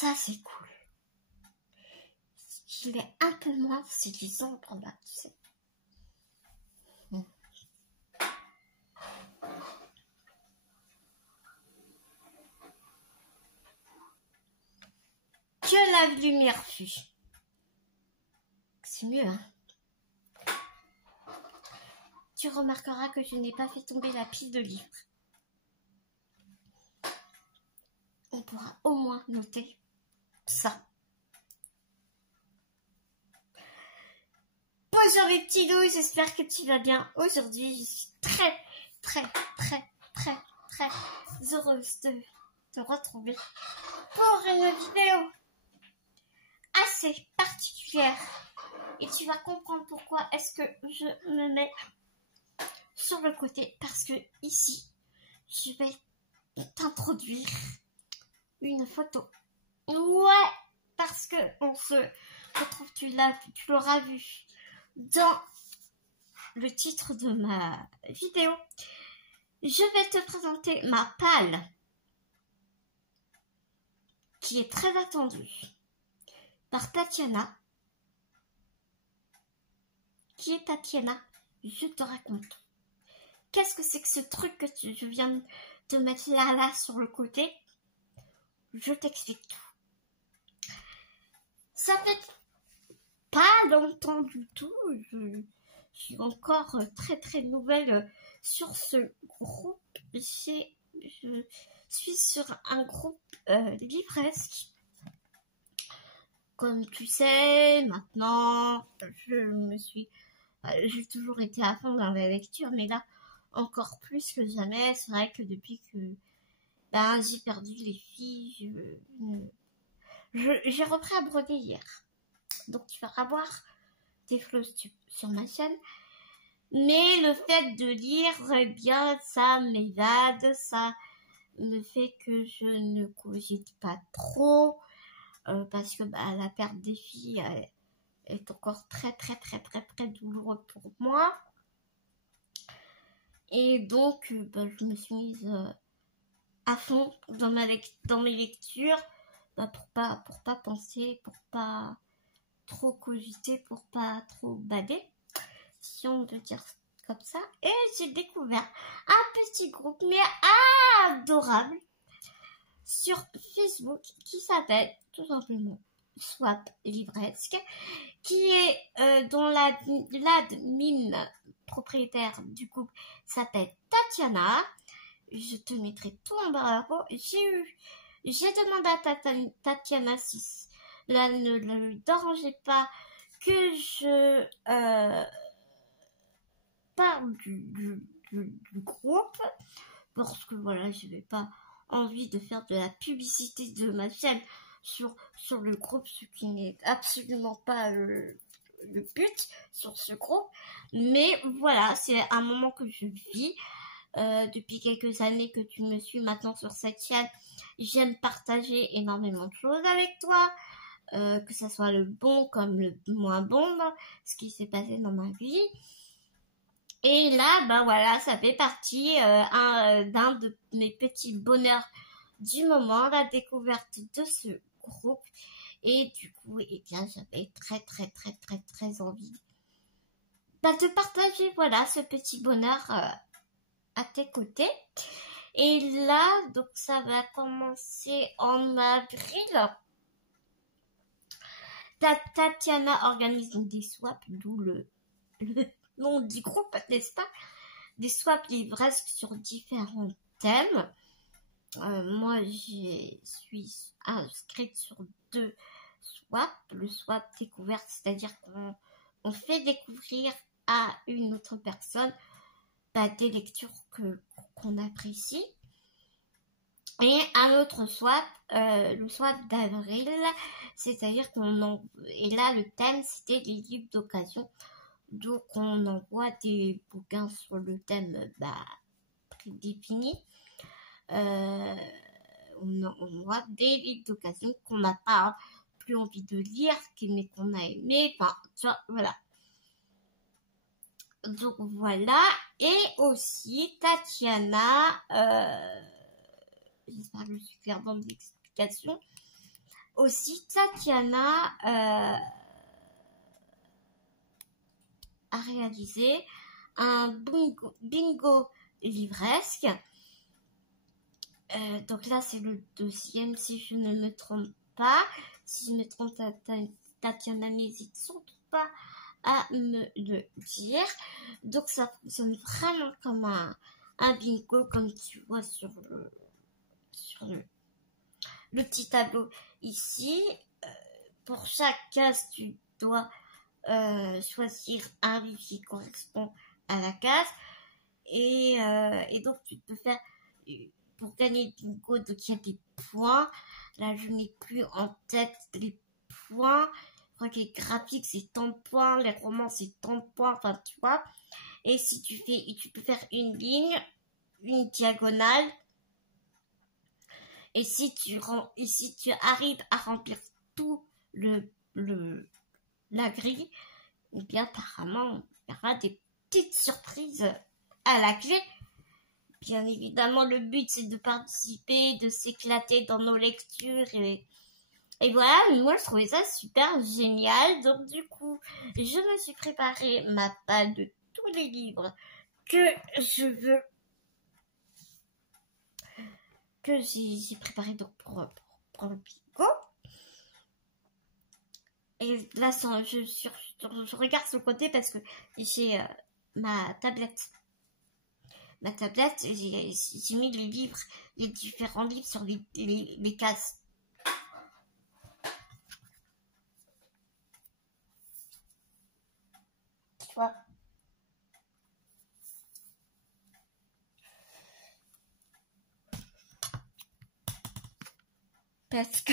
Ça, c'est cool. Il est un peu moins séduisant en bas, tu sais. Que la lumière fut. C'est mieux, hein. Tu remarqueras que je n'ai pas fait tomber la pile de livres. On pourra au moins noter ça. Bonjour mes petits loups, j'espère que tu vas bien. Aujourd'hui, je suis très heureuse de te retrouver pour une vidéo assez particulière. Et tu vas comprendre pourquoi est-ce que je me mets sur le côté. Parce que ici, je vais t'introduire une photo. Ouais, parce que on se retrouve, tu l'auras vu dans le titre de ma vidéo. Je vais te présenter ma palle qui est très attendue par Tatiana. Qui est Tatiana? Je te raconte. Qu'est-ce que c'est que ce truc que je viens de mettre là sur le côté? Je t'explique tout. Ça fait pas longtemps du tout. Je suis encore très nouvelle sur ce groupe. Je suis sur un groupe livresque. Comme tu sais, maintenant, j'ai toujours été à fond dans la lecture, mais là, encore plus que jamais. C'est vrai que depuis que j'ai perdu les filles, j'ai repris à broder hier. Donc tu vas voir des flows sur ma chaîne. Mais le fait de lire, eh bien, ça m'évade, ça me fait que je ne cogite pas trop. Parce que la perte des filles est encore très douloureux pour moi. Et donc, je me suis mise à fond dans mes lectures pour pas penser, pour pas trop cogiter, pour pas trop bader, si on veut dire comme ça. Et j'ai découvert un petit groupe, mais adorable, sur Facebook, qui s'appelle tout simplement Swap Livresque, qui est dont l'admin propriétaire du groupe s'appelle Tatiana. Je te mettrai tout en barreau. J'ai demandé à Tatiana si cela ne lui dérangeait pas que je parle du groupe, parce que voilà, je n'avais pas envie de faire de la publicité de ma chaîne sur le groupe, ce qui n'est absolument pas le but sur ce groupe. Mais voilà, c'est un moment que je vis depuis quelques années que tu me suis maintenant sur cette chaîne. J'aime partager énormément de choses avec toi, que ça soit le bon comme le moins bon, ce qui s'est passé dans ma vie. Et là, voilà, ça fait partie d'un de mes petits bonheurs du moment, la découverte de ce groupe. Et du coup, eh bien, j'avais très envie de partager, voilà, ce petit bonheur à tes côtés. Et là, donc ça va commencer en avril. Tatiana organise donc des swaps, d'où le nom du groupe, n'est-ce pas? Des swaps livresques sur différents thèmes. Moi, je suis inscrite sur 2 swaps. Le swap découverte, c'est-à-dire qu'on fait découvrir à une autre personne des lectures qu'on apprécie. Et un autre swap, le swap d'avril, c'est-à-dire et là le thème c'était les livres d'occasion. Donc on envoie des bouquins sur le thème prédéfini. On envoie des livres d'occasion qu'on n'a pas plus envie de lire, mais qu'on a aimé. Enfin, tu vois, voilà. Donc voilà. Et aussi Tatiana, j'espère que je suis claire dans l'explication. aussi, Tatiana a réalisé un bingo livresque. Donc là, c'est le deuxième, si je ne me trompe pas. Si je me trompe, Tatiana n'hésite surtout pas à me le dire. Donc ça fonctionne vraiment comme un bingo, comme tu vois sur le petit tableau ici. Pour chaque case, tu dois choisir un livre qui correspond à la case. Et donc tu peux faire, pour gagner le bingo, donc il y a des points. Là, je n'ai plus en tête les points. Je crois que les graphiques, c'est tant de points. Les romans, c'est tant de points. Enfin, tu vois. Et si tu peux faire une ligne, une diagonale. Et si tu arrives à remplir tout la grille, eh bien, apparemment, il y aura des petites surprises à la clé. Bien évidemment, le but, c'est de participer, de s'éclater dans nos lectures. Et voilà, moi, je trouvais ça super génial. Donc, du coup, je me suis préparé ma palle de tous les livres que je veux, que j'ai préparé donc pour le bingo. Et là, je regarde sur le côté parce que j'ai ma tablette. J'ai mis les livres, les différents livres sur les cases. Tu vois? Parce que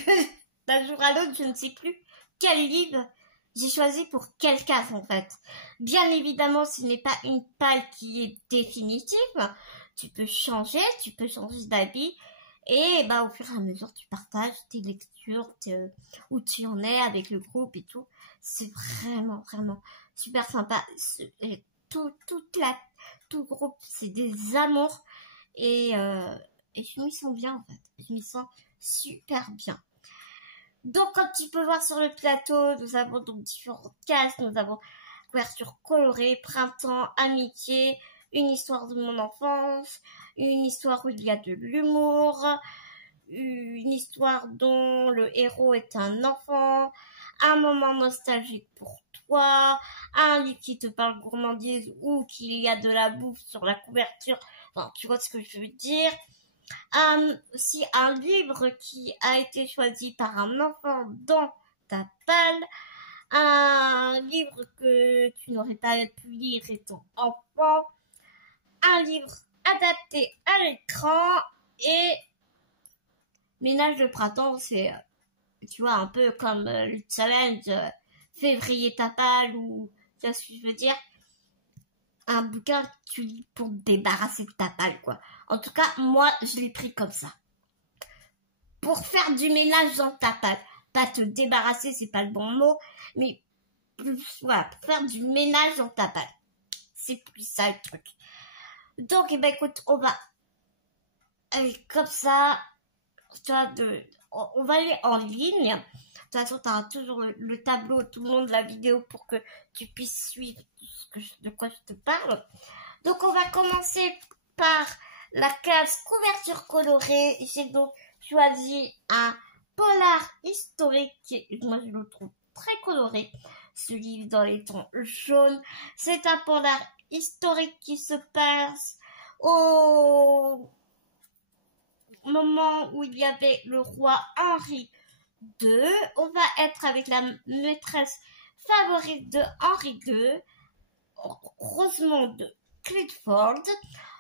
d'un jour à l'autre, je ne sais plus quel livre j'ai choisi pour quelle case en fait. Bien évidemment, ce n'est pas une palle qui est définitive. Tu peux changer d'habit. Et bah, au fur et à mesure, tu partages tes lectures, où tu en es avec le groupe et tout. C'est vraiment, vraiment super sympa. Tout groupe, c'est des amours. Et je m'y sens bien en fait. Je m'y sens super bien. Donc, comme tu peux voir sur le plateau, nous avons donc différentes cases. Nous avons couverture colorée, printemps, amitié, une histoire de mon enfance, une histoire où il y a de l'humour, une histoire dont le héros est un enfant, un moment nostalgique pour toi, un livre qui te parle gourmandise ou qu'il y a de la bouffe sur la couverture. Enfin, tu vois ce que je veux dire. Aussi un livre qui a été choisi par un enfant dans ta palle, un livre que tu n'aurais pas pu lire étant enfant, un livre adapté à l'écran et Ménage de printemps, c'est, tu vois, un peu comme le challenge février ta palle ou, tu vois ce que je veux dire, un bouquin que tu lis pour te débarrasser de ta palle, quoi. En tout cas, moi, je l'ai pris comme ça. Pour faire du ménage dans ta palle. Pas te débarrasser, c'est pas le bon mot, mais voilà, pour faire du ménage dans ta palle. C'est plus ça le truc. Donc, eh ben, écoute, on va aller comme ça, tu vois, on va aller en ligne. De toute façon, tu auras toujours le tableau tout le long de la vidéo pour que tu puisses suivre de quoi je te parle. Donc, on va commencer par la case couverture colorée. J'ai donc choisi un polar historique. Moi, je le trouve très coloré. Ce livre dans les tons jaunes. C'est un polar historique qui se passe au moment où il y avait le roi Henri II. On va être avec la maîtresse favorite de Henri II, Rosemonde Clifford,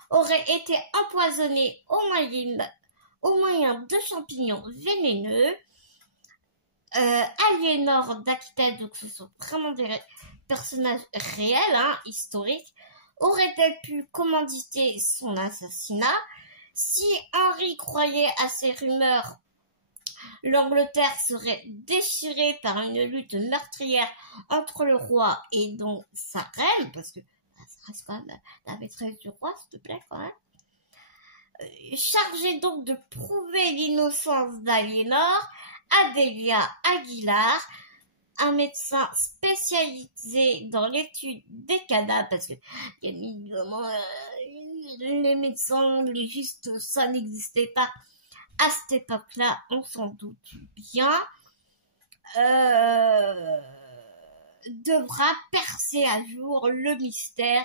aurait été empoisonnée au moyen de champignons vénéneux. Aliénor d'Aquitaine, donc ce sont vraiment des personnages réels, historiques, aurait-elle pu commanditer son assassinat? Si Henri croyait à ces rumeurs, l'Angleterre serait déchirée par une lutte meurtrière entre le roi et donc sa reine, parce que ça reste quand même la maîtresse du roi, s'il te plaît, quand même. Chargée donc de prouver l'innocence d'Aliénor, Adélia Aguilar, un médecin spécialisé dans l'étude des cadavres, parce que bien évidemment les médecins légistes, ça n'existait pas à cette époque-là, on s'en doute bien, devra percer à jour le mystère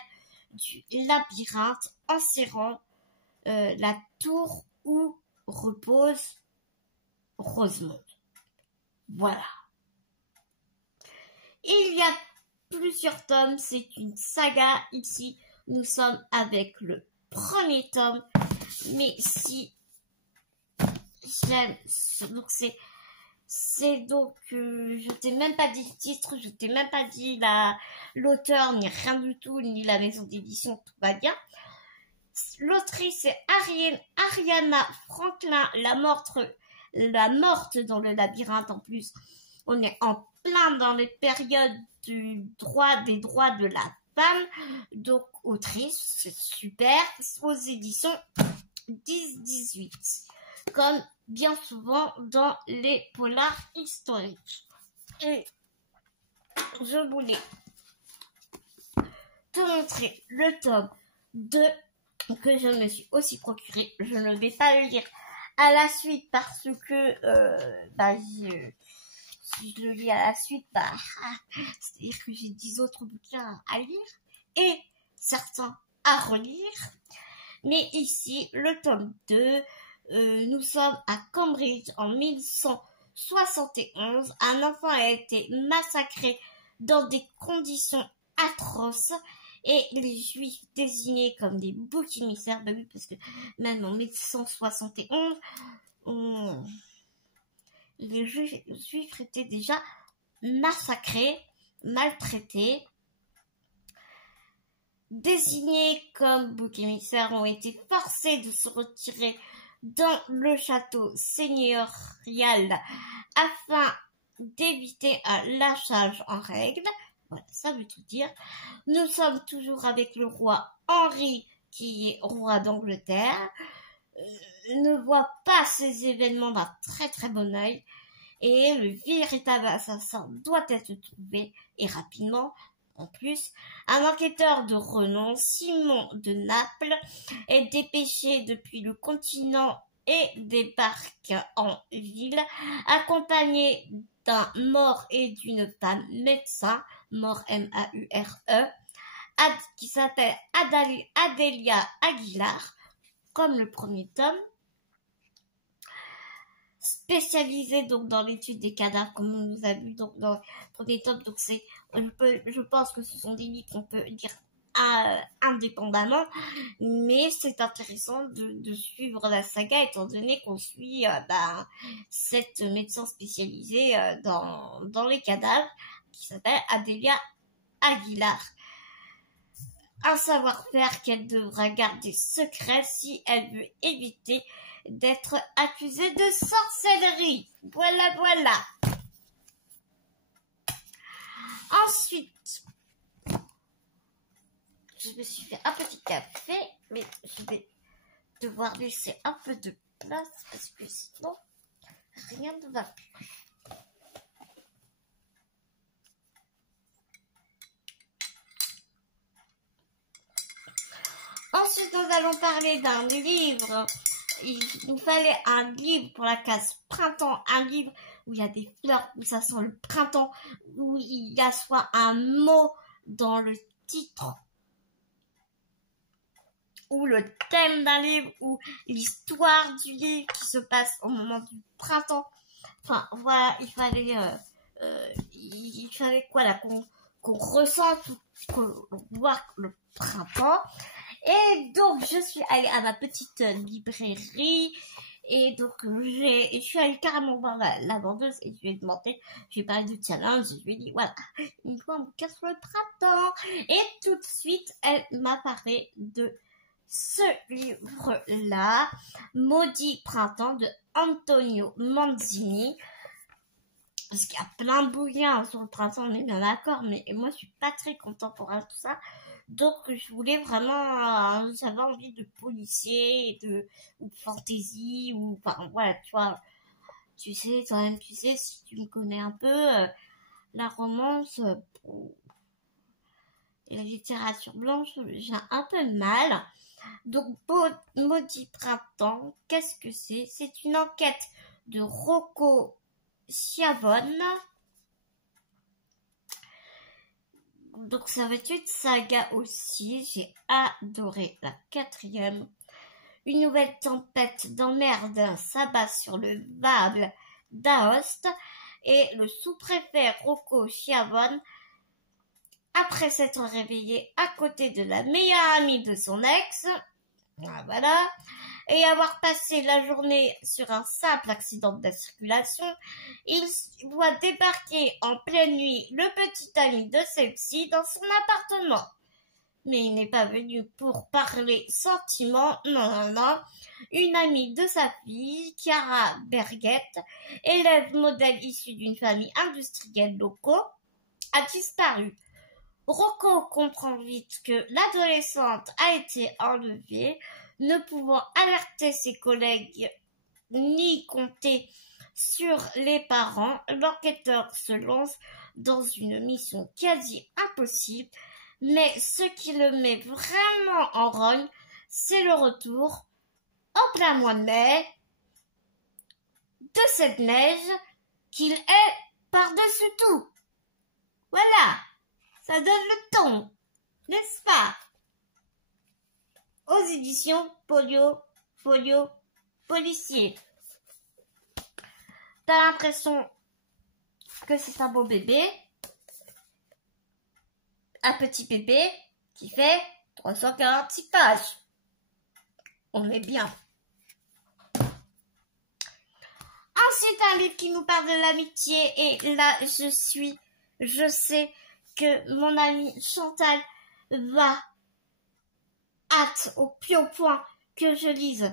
du labyrinthe enserrant la tour où repose Rosemonde. Voilà. Il y a plusieurs tomes, c'est une saga. Ici, nous sommes avec le premier tome. Mais si j'aime, donc je t'ai même pas dit le titre, je t'ai même pas dit l'auteur, ni rien du tout, ni la maison d'édition, tout va bien. L'autrice est Ariana Franklin, la morte dans le labyrinthe. En plus, on est en plein dans les périodes des droits de la femme. Donc, autrice, c'est super, aux éditions 10-18. Comme bien souvent dans les polars historiques. Et je voulais te montrer le tome 2 que je me suis aussi procuré. Je ne vais pas le lire à la suite parce que si je le lis à la suite, c'est-à-dire que j'ai 10 autres bouquins à lire et certains à relire. Mais ici, le tome 2, nous sommes à Cambridge en 1171. Un enfant a été massacré dans des conditions atroces et les Juifs désignés comme des boucs émissaires, oui, parce que même en 1171, les Juifs étaient déjà massacrés, maltraités. Désignés comme boucs émissaires, ont été forcés de se retirer dans le château seigneurial afin d'éviter un lâchage en règle. Voilà, ça veut tout dire. Nous sommes toujours avec le roi Henri, qui est roi d'Angleterre, ne voit pas ces événements d'un très très bon œil, et le véritable assassin doit être trouvé, et rapidement. En plus, un enquêteur de renom, Simon de Naples, est dépêché depuis le continent et débarque en ville, accompagné d'un mort et d'une femme médecin, mort M-A-U-R-E, qui s'appelle Adélia Aguilar, comme le premier tome, spécialisé donc dans l'étude des cadavres, comme on nous a vu donc dans le premier tome. Donc je pense que ce sont des livres qu'on peut lire indépendamment, mais c'est intéressant de suivre la saga étant donné qu'on suit cette médecin spécialisée dans les cadavres qui s'appelle Adélia Aguilar. Un savoir-faire qu'elle devra garder secret si elle veut éviter d'être accusée de sorcellerie. Voilà. Ensuite, je me suis fait un petit café, mais je vais devoir laisser un peu de place parce que sinon, rien ne va plus. Ensuite, nous allons parler d'un livre. Il nous fallait un livre pour la case printemps, un livre où il y a des fleurs, où ça sent le printemps, où il y a soit un mot dans le titre, ou le thème d'un livre, ou l'histoire du livre qui se passe au moment du printemps. Enfin, voilà, il fallait quoi là, qu'on ressente, qu'on voit le printemps. Et donc, je suis allée à ma petite librairie. Et donc, je suis allée carrément voir la vendeuse et je lui ai demandé, je lui ai parlé de challenge, je lui ai dit, voilà, il me faut un bouquin sur le printemps. Et tout de suite, elle m'a parlé de ce livre-là, Maudit printemps de Antonio Manzini. Parce qu'il y a plein de bouquins sur le printemps, on est bien d'accord, mais moi, je suis pas très contemporain, tout ça. Donc, je voulais vraiment, j'avais envie de policier, ou de fantasy, ou, enfin, voilà, tu vois, tu sais, toi-même, tu sais, si tu me connais un peu, la romance et la littérature blanche, j'ai un peu de mal. Donc, Maudit Printemps, qu'est-ce que c'est? C'est une enquête de Rocco Schiavone. Donc, ça va être une saga aussi. J'ai adoré la 4e. Une nouvelle tempête d'emmerde s'abat sur le Vable d'Aoste et le sous-préfet Rocco Schiavone, après s'être réveillé à côté de la meilleure amie de son ex, voilà, et avoir passé la journée sur un simple accident de la circulation, il doit débarquer en pleine nuit le petit ami de celle-ci dans son appartement. Mais il n'est pas venu pour parler sentiments, non. Une amie de sa fille, Chiara Bergette, élève modèle issue d'une famille industrielle locaux, a disparu. Rocco comprend vite que l'adolescente a été enlevée, ne pouvant alerter ses collègues ni compter sur les parents. L'enquêteur se lance dans une mission quasi impossible, mais ce qui le met vraiment en rogne, c'est le retour, en plein mois de mai, de cette neige qu'il est par-dessus tout. Voilà, ça donne le ton, n'est-ce pas? Aux éditions Folio Policier. T'as l'impression que c'est un beau bébé, un petit bébé qui fait 346 pages. On est bien. Ensuite, un livre qui nous parle de l'amitié. Et là, je sais que mon amie Chantal va hâte au plus haut point que je lise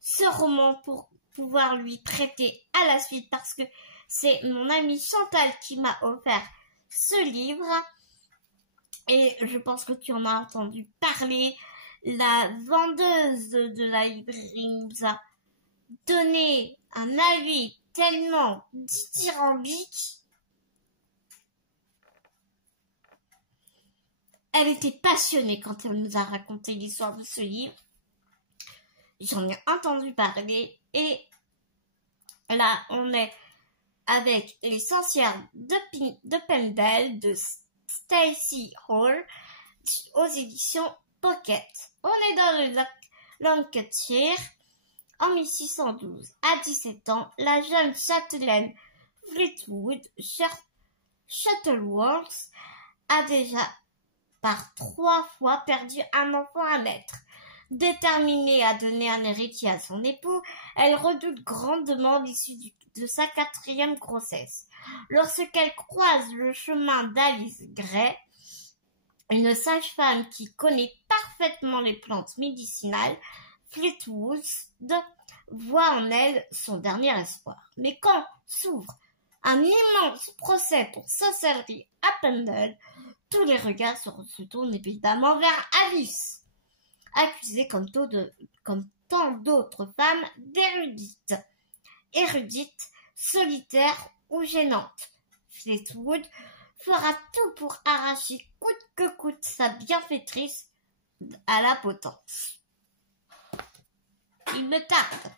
ce roman pour pouvoir lui prêter à la suite, parce que c'est mon amie Chantal qui m'a offert ce livre. Et je pense que tu en as entendu parler. La vendeuse de la librairie nous a donné un avis tellement dithyrambique. Elle était passionnée quand elle nous a raconté l'histoire de ce livre. J'en ai entendu parler et là on est avec Les Sorcières de Pendle de Stacey Hall aux éditions Pocket. On est dans le Lancashire en 1612. À 17 ans, la jeune châtelaine Fleetwood Shuttleworth a déjà par 3 fois perdu un enfant à naître. Déterminée à donner un héritier à son époux, elle redoute grandement l'issue de sa 4e grossesse. Lorsqu'elle croise le chemin d'Alice Gray, une sage-femme qui connaît parfaitement les plantes médicinales, Fleetwood voit en elle son dernier espoir. Mais quand s'ouvre un immense procès pour sorcellerie à Pendle, tous les regards se tournent évidemment vers Alice, accusée comme tant d'autres femmes d'érudites, solitaires ou gênantes. Fleetwood fera tout pour arracher coûte que coûte sa bienfaitrice à la potence. Il me tarde.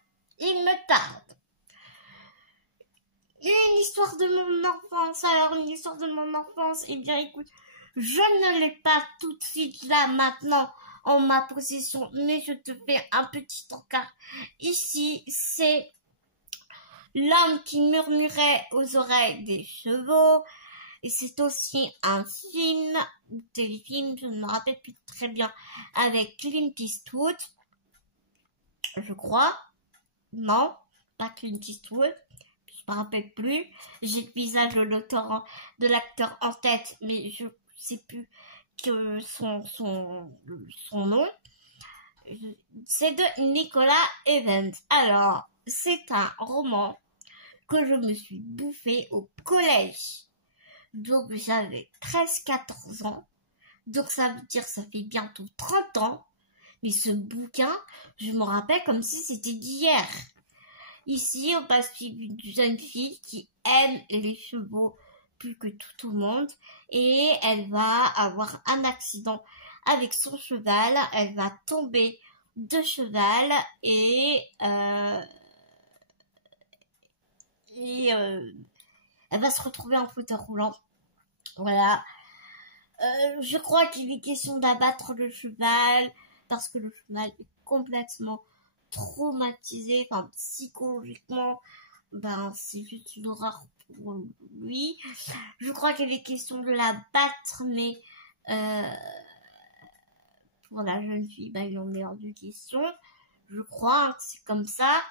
Une histoire de mon enfance. Alors, une histoire de mon enfance, eh bien, écoute, je ne l'ai pas tout de suite là, maintenant, en ma possession, mais je te fais un petit encart. Ici, c'est L'homme qui murmurait aux oreilles des chevaux. Et c'est aussi un film, ou téléfilm, je ne me rappelle plus très bien, avec Clint Eastwood, je crois. Non, pas Clint Eastwood, je me rappelle plus. J'ai le visage de l'acteur en tête, mais je sais plus que son nom. C'est de Nicolas Evans. Alors, c'est un roman que je me suis bouffé au collège. Donc, j'avais 13-14 ans. Donc, ça veut dire ça fait bientôt 30 ans. Mais ce bouquin, je me rappelle comme si c'était d'hier. Ici, on passe suivre une jeune fille qui aime les chevaux plus que tout au monde et elle va avoir un accident avec son cheval. Elle va tomber de cheval et elle va se retrouver en fauteuil roulant. Voilà. Je crois qu'il est question d'abattre le cheval parce que le cheval est complètement traumatisé, enfin psychologiquement, c'est juste une horreur pour lui. Je crois qu'il est question de la battre, mais pour la jeune fille, il en est hors de question. Je crois que c'est comme ça.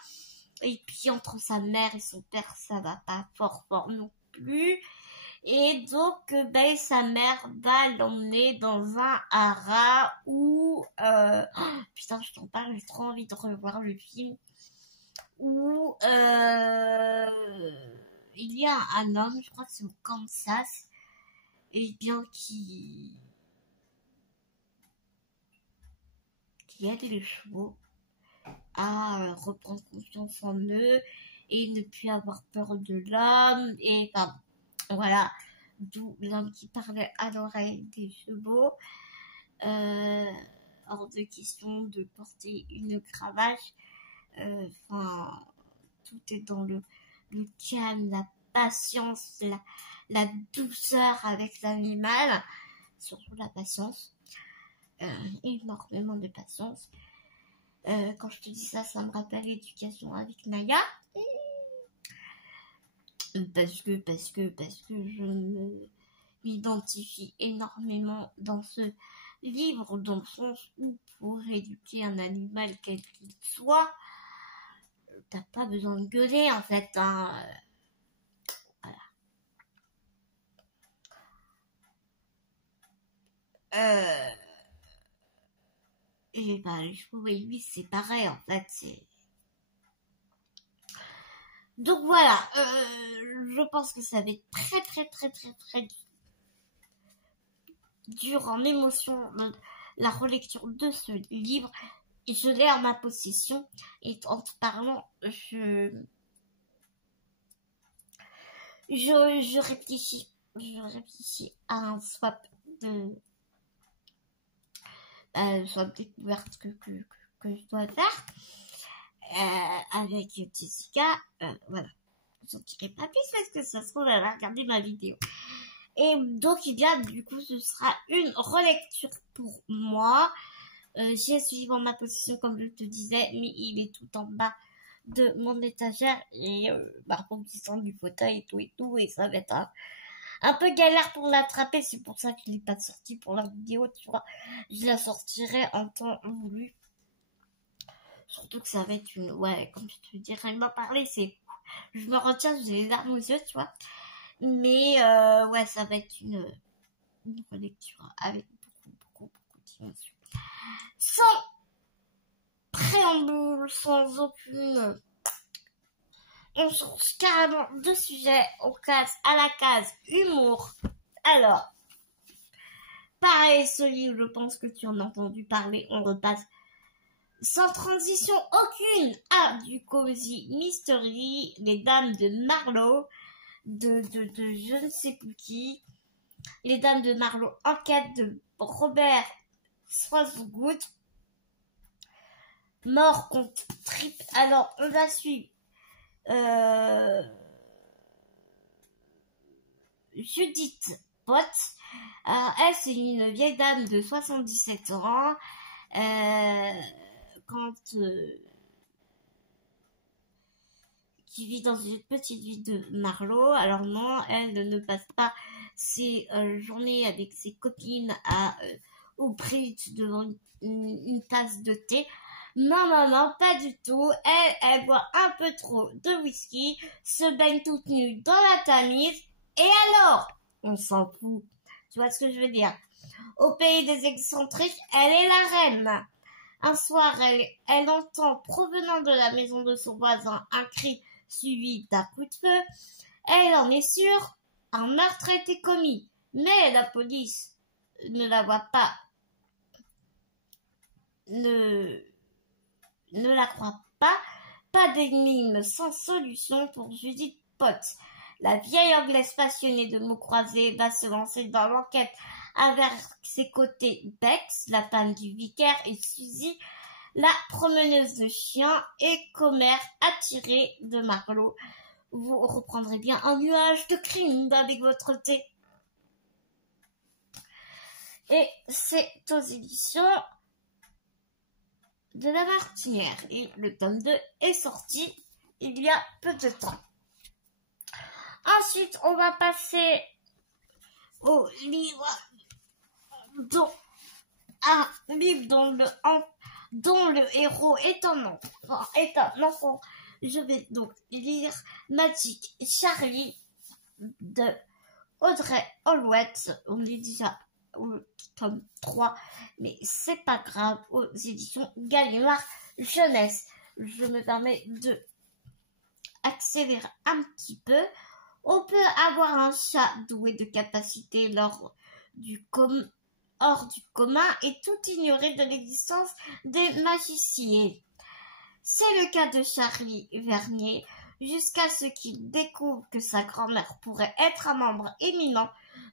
Et puis entre sa mère et son père, ça va pas fort non plus. Et donc, sa mère va l'emmener dans un haras où... putain, je t'en parle, j'ai trop envie de revoir le film. Où il y a un homme, je crois que c'est au Kansas, et bien qui aide les chevaux à reprendre confiance en eux et ne plus avoir peur de l'homme. Et voilà, d'où l'homme qui parlait à l'oreille des chevaux. Hors de question de porter une cravache. Tout est dans le calme, la patience, la douceur avec l'animal, surtout la patience, énormément de patience. Quand je te dis ça, ça me rappelle l'éducation avec Naya. Parce que je m'identifie énormément dans ce livre, dans le sens où pour éduquer un animal quel qu'il soit, t'as pas besoin de gueuler en fait. Voilà. Et les chevaux et lui c'est pareil en fait. Donc voilà, je pense que ça va être très dur en émotion la relecture de ce livre. Et je l'ai en ma possession. Et en te parlant, je réfléchis. Je réfléchis à un swap de découverte que je dois faire avec Jessica. Voilà. Je n'en dirai pas plus parce que ça se trouve, elle va regarder ma vidéo. Et donc, du coup, ce sera une relecture pour moi. J'ai suivi en ma position, comme je te disais, mais il est tout en bas de mon étagère et par contre, il sent du fauteuil et tout, et ça va être un peu galère pour l'attraper. C'est pour ça que je l'ai pas sorti pour la vidéo, tu vois. Je la sortirai en temps voulu. Surtout que ça va être comme je te dirais, elle m'a parlé, je me retiens, j'ai les larmes aux yeux, tu vois. Mais ça va être une relecture avec beaucoup d'émotions. Sans préambule, sans aucune... On change carrément de sujet, on casse à la case humour. Alors, pareil, ce livre, je pense que tu en as entendu parler, on repasse sans transition aucune à du cozy mystery, les dames de Marlowe, de je ne sais plus qui, les dames de Marlowe, enquête de Robert Swansgood, mort contre trip. Alors, on va suivre Judith Potts. Alors, elle, c'est une vieille dame de 77 ans. Qui vit dans une petite ville de Marlowe. Alors non, elle ne passe pas ses journées avec ses copines au bridge devant une tasse de thé. Non, pas du tout. Elle boit un peu trop de whisky, se baigne toute nue dans la Tamise. Et alors, on s'en fout. Tu vois ce que je veux dire? Au pays des excentriques, elle est la reine. Un soir, elle entend, provenant de la maison de son voisin, un cri suivi d'un coup de feu. Elle en est sûre, un meurtre a été commis. Mais la police ne la voit pas, ne la croit pas, Pas d'énigme sans solution pour Judith Potts. La vieille Anglaise passionnée de mots croisés va se lancer dans l'enquête avec ses côtés Bex, la femme du vicaire, et Suzy, la promeneuse de chiens, et commère attirée de Marlowe. Vous reprendrez bien un nuage de crime avec votre thé. Et c'est aux éditions de La Martinière. Et le tome 2 est sorti il y a peu de temps. Ensuite, on va passer au livre dont le héros est un enfant. Je vais donc lire Magic Charlie de Audrey Horowitz. On est déjà au tome 3, mais c'est pas grave, aux éditions Gallimard Jeunesse. Je me permets de accélérer un petit peu. On peut avoir un chat doué de capacités hors du commun et tout ignorer de l'existence des magiciens. C'est le cas de Charlie Vernier, jusqu'à ce qu'il découvre que sa grand-mère pourrait être un membre éminent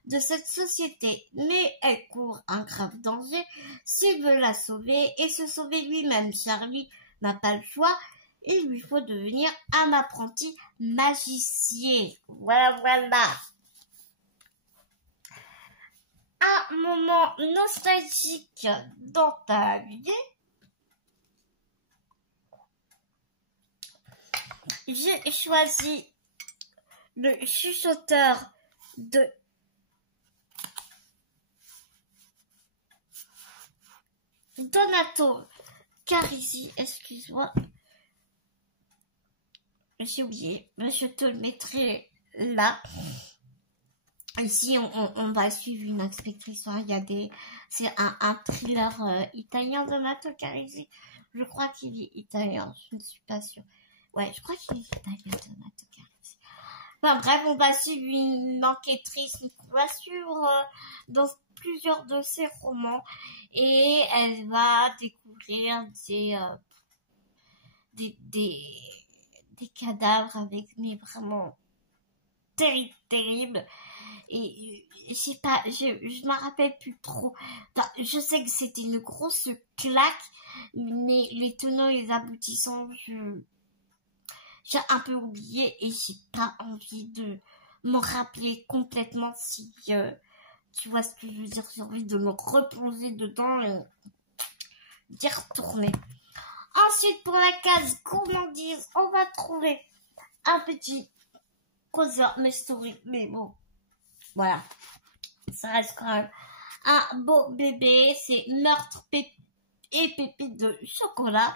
de cette société, mais elle court un grave danger s'il veut la sauver et se sauver lui-même. Charlie n'a pas le choix, il lui faut devenir un apprenti magicien. Voilà. Un moment nostalgique dans ta vie. J'ai choisi le chuchoteur de Donato Carisi, excuse-moi. J'ai oublié, mais je te le mettrai là. Ici, on va suivre une inspectrice. C'est un thriller italien, Donato Carisi. Je crois qu'il est italien, je ne suis pas sûre. Ouais, je crois qu'il est italien, Donato Carisi. Enfin bref, on va suivre une enquêtrice qu'on va suivre dans plusieurs de ses romans. Et elle va découvrir des cadavres avec, mais vraiment terribles. Et je m'en rappelle plus trop. Enfin, je sais que c'était une grosse claque, mais les tenants et les aboutissants, j'ai un peu oublié et j'ai pas envie de m'en rappeler complètement. Si tu vois ce que je veux dire, j'ai envie de me replonger dedans et d'y retourner. Ensuite, pour la case gourmandise, on va trouver un petit causeur mystery, mais bon, voilà, ça reste quand même un beau bébé. C'est meurtre et pépites de chocolat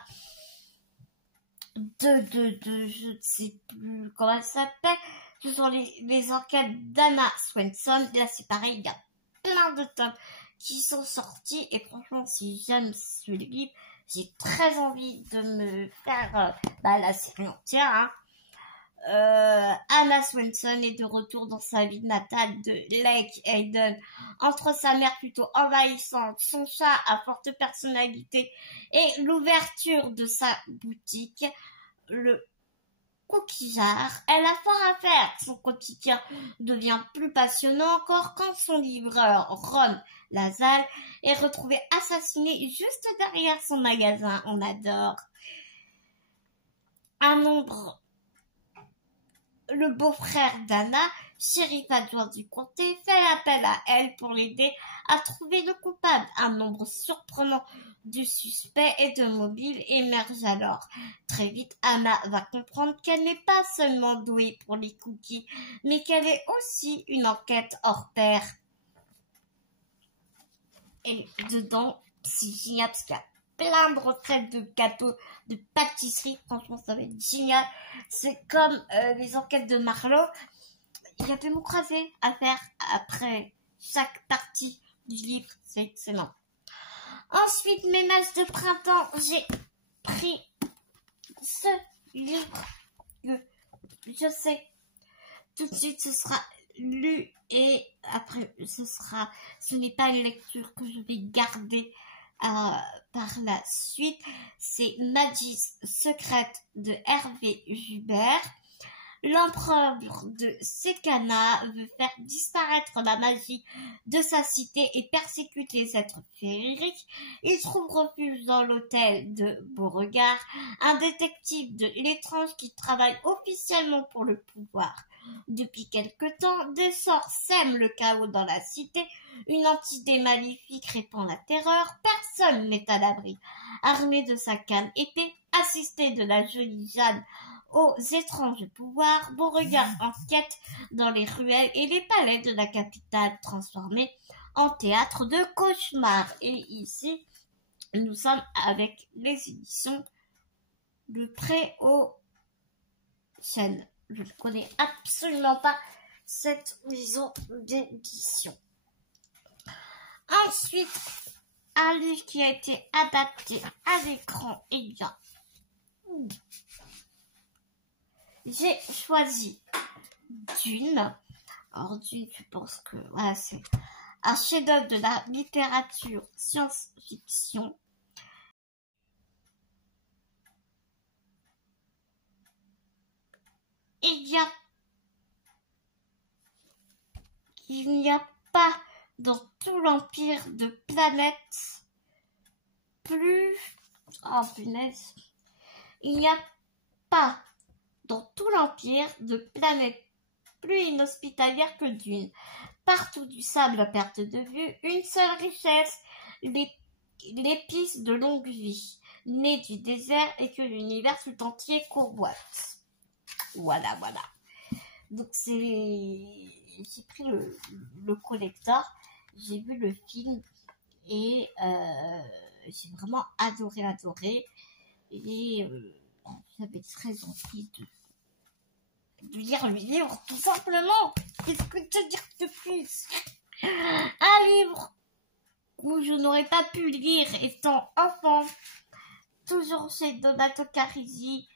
je ne sais plus comment elle s'appelle. Ce sont les enquêtes d'Anna Swenson. Là, c'est pareil, il y a plein de tomes qui sont sortis. Et franchement, si j'aime ce livre, j'ai très envie de me faire la série entière. Hein. Anna Swenson est de retour dans sa ville natale de Lake Hayden. Entre sa mère plutôt envahissante, son chat à forte personnalité et l'ouverture de sa boutique, le cookie jar, elle a fort à faire. Son quotidien devient plus passionnant encore quand son livreur, Ron Lazal, est retrouvé assassiné juste derrière son magasin. On adore. Le beau-frère d'Anna, shérif adjoint du comté, fait appel à elle pour l'aider à trouver le coupable. Un nombre surprenant de suspects et de mobiles émerge alors. Très vite, Anna va comprendre qu'elle n'est pas seulement douée pour les cookies, mais qu'elle est aussi une enquête hors pair. Et dedans, c'est génial parce qu'il y a plein de recettes de gâteaux, de pâtisseries. Franchement, ça va être génial. C'est comme les enquêtes de Marlowe. Il y a des mots croisés à faire après chaque partie du livre. C'est excellent. Ensuite, mes matchs de printemps, j'ai pris ce livre que je sais tout de suite ce sera lu et après ce n'est pas une lecture que je vais garder par la suite, c'est Magis secrète de Hervé Joubert. L'empereur de Sekana veut faire disparaître la magie de sa cité et persécuter les êtres féeriques. Il trouve refuge dans l'hôtel de Beauregard, un détective de l'étrange qui travaille officiellement pour le pouvoir. Depuis quelque temps, des sorts sèment le chaos dans la cité. Une entité maléfique répand la terreur. Personne n'est à l'abri. Armé de sa canne épée, assisté de la jolie Jeanne aux étranges pouvoirs, Beauregard enquête dans les ruelles et les palais de la capitale transformés en théâtre de cauchemars. Et ici, nous sommes avec les éditions de Préau Chêne. Je ne connais absolument pas cette maison d'édition. Ensuite, un livre qui a été adapté à l'écran, et bien, j'ai choisi Dune. Alors Dune, je pense que voilà, c'est un chef-d'œuvre de la littérature science-fiction. Il n'y a pas dans tout l'empire de planètes plus... Oh punaise. Il n'y a pas dans tout l'empire de planètes plus inhospitalières que Dune. Partout du sable à perte de vue, une seule richesse, l'épice de longue vie, née du désert et que l'univers tout entier convoite. Voilà. Donc j'ai pris le collector, j'ai vu le film et j'ai vraiment adoré et j'avais très envie de lire le livre, tout simplement. Qu'est-ce que te dire de plus? Un livre où je n'aurais pas pu lire étant enfant, toujours chez Donato Carisi,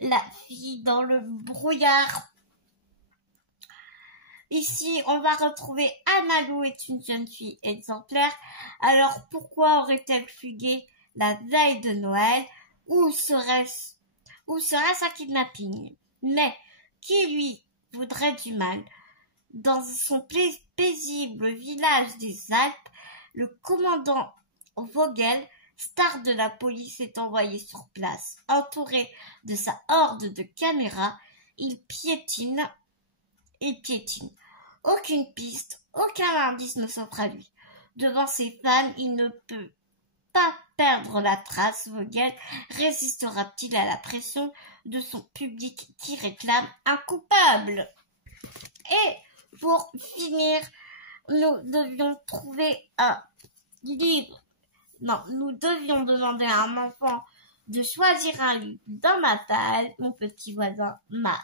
La fille dans le brouillard. Ici, on va retrouver Anna Lou est une jeune fille exemplaire. Alors, pourquoi aurait-elle fugué la veille de Noël? Où serait-ce un kidnapping? Mais qui lui voudrait du mal? Dans son paisible village des Alpes, le commandant Vogel, star de la police, est envoyé sur place. Entouré de sa horde de caméras, il piétine. Aucune piste, aucun indice ne s'offre à lui. Devant ses fans, il ne peut pas perdre la trace. Vogel résistera-t-il à la pression de son public qui réclame un coupable? Et pour finir, nous devions trouver un livre. Non, nous devions demander à un enfant de choisir un livre dans ma taille. Mon petit voisin m'a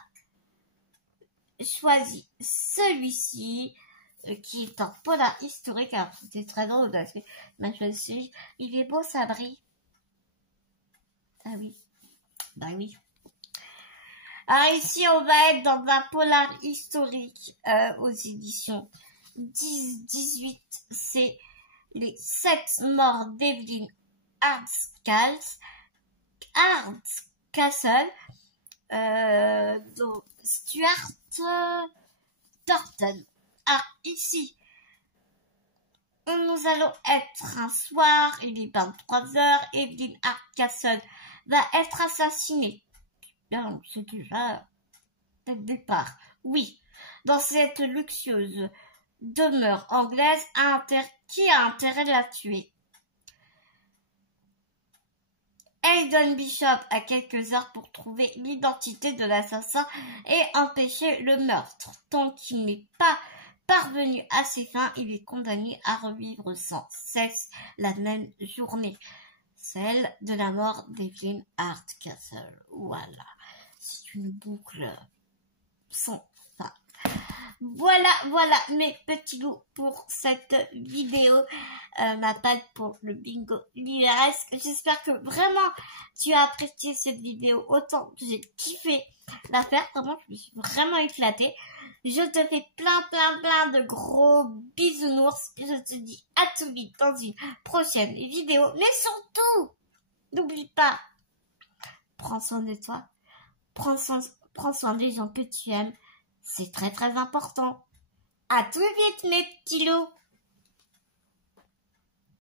choisi celui-ci, qui est un polar historique. Alors, c'était très drôle parce que m'a choisi celui. Il est beau, ça brille. Ah oui. Bah oui. Alors ici, on va être dans un polar historique aux éditions 10-18. C'est les 7 morts d'Evelyn Hardcastle, dont Stuart Thornton. Ah, ici, nous allons être un soir, il est 23h, Evelyn Hardcastle va être assassinée. Bien, c'est déjà le départ. Oui, dans cette luxueuse demeure anglaise, qui a intérêt de la tuer? Hayden Bishop a quelques heures pour trouver l'identité de l'assassin et empêcher le meurtre. Tant qu'il n'est pas parvenu à ses fins, il est condamné à revivre sans cesse la même journée, celle de la mort d'Evelyn Hardcastle. Voilà, c'est une boucle sans fin. Voilà mes petits loups pour cette vidéo, ma patte pour le bingo livresque. J'espère que vraiment tu as apprécié cette vidéo autant que j'ai kiffé la faire. Vraiment, je me suis vraiment éclatée. Je te fais plein de gros bisounours. Je te dis à tout vite dans une prochaine vidéo. Mais surtout, n'oublie pas, prends soin de toi. Prends soin des gens que tu aimes. C'est très important. À tout vite mes petits loups.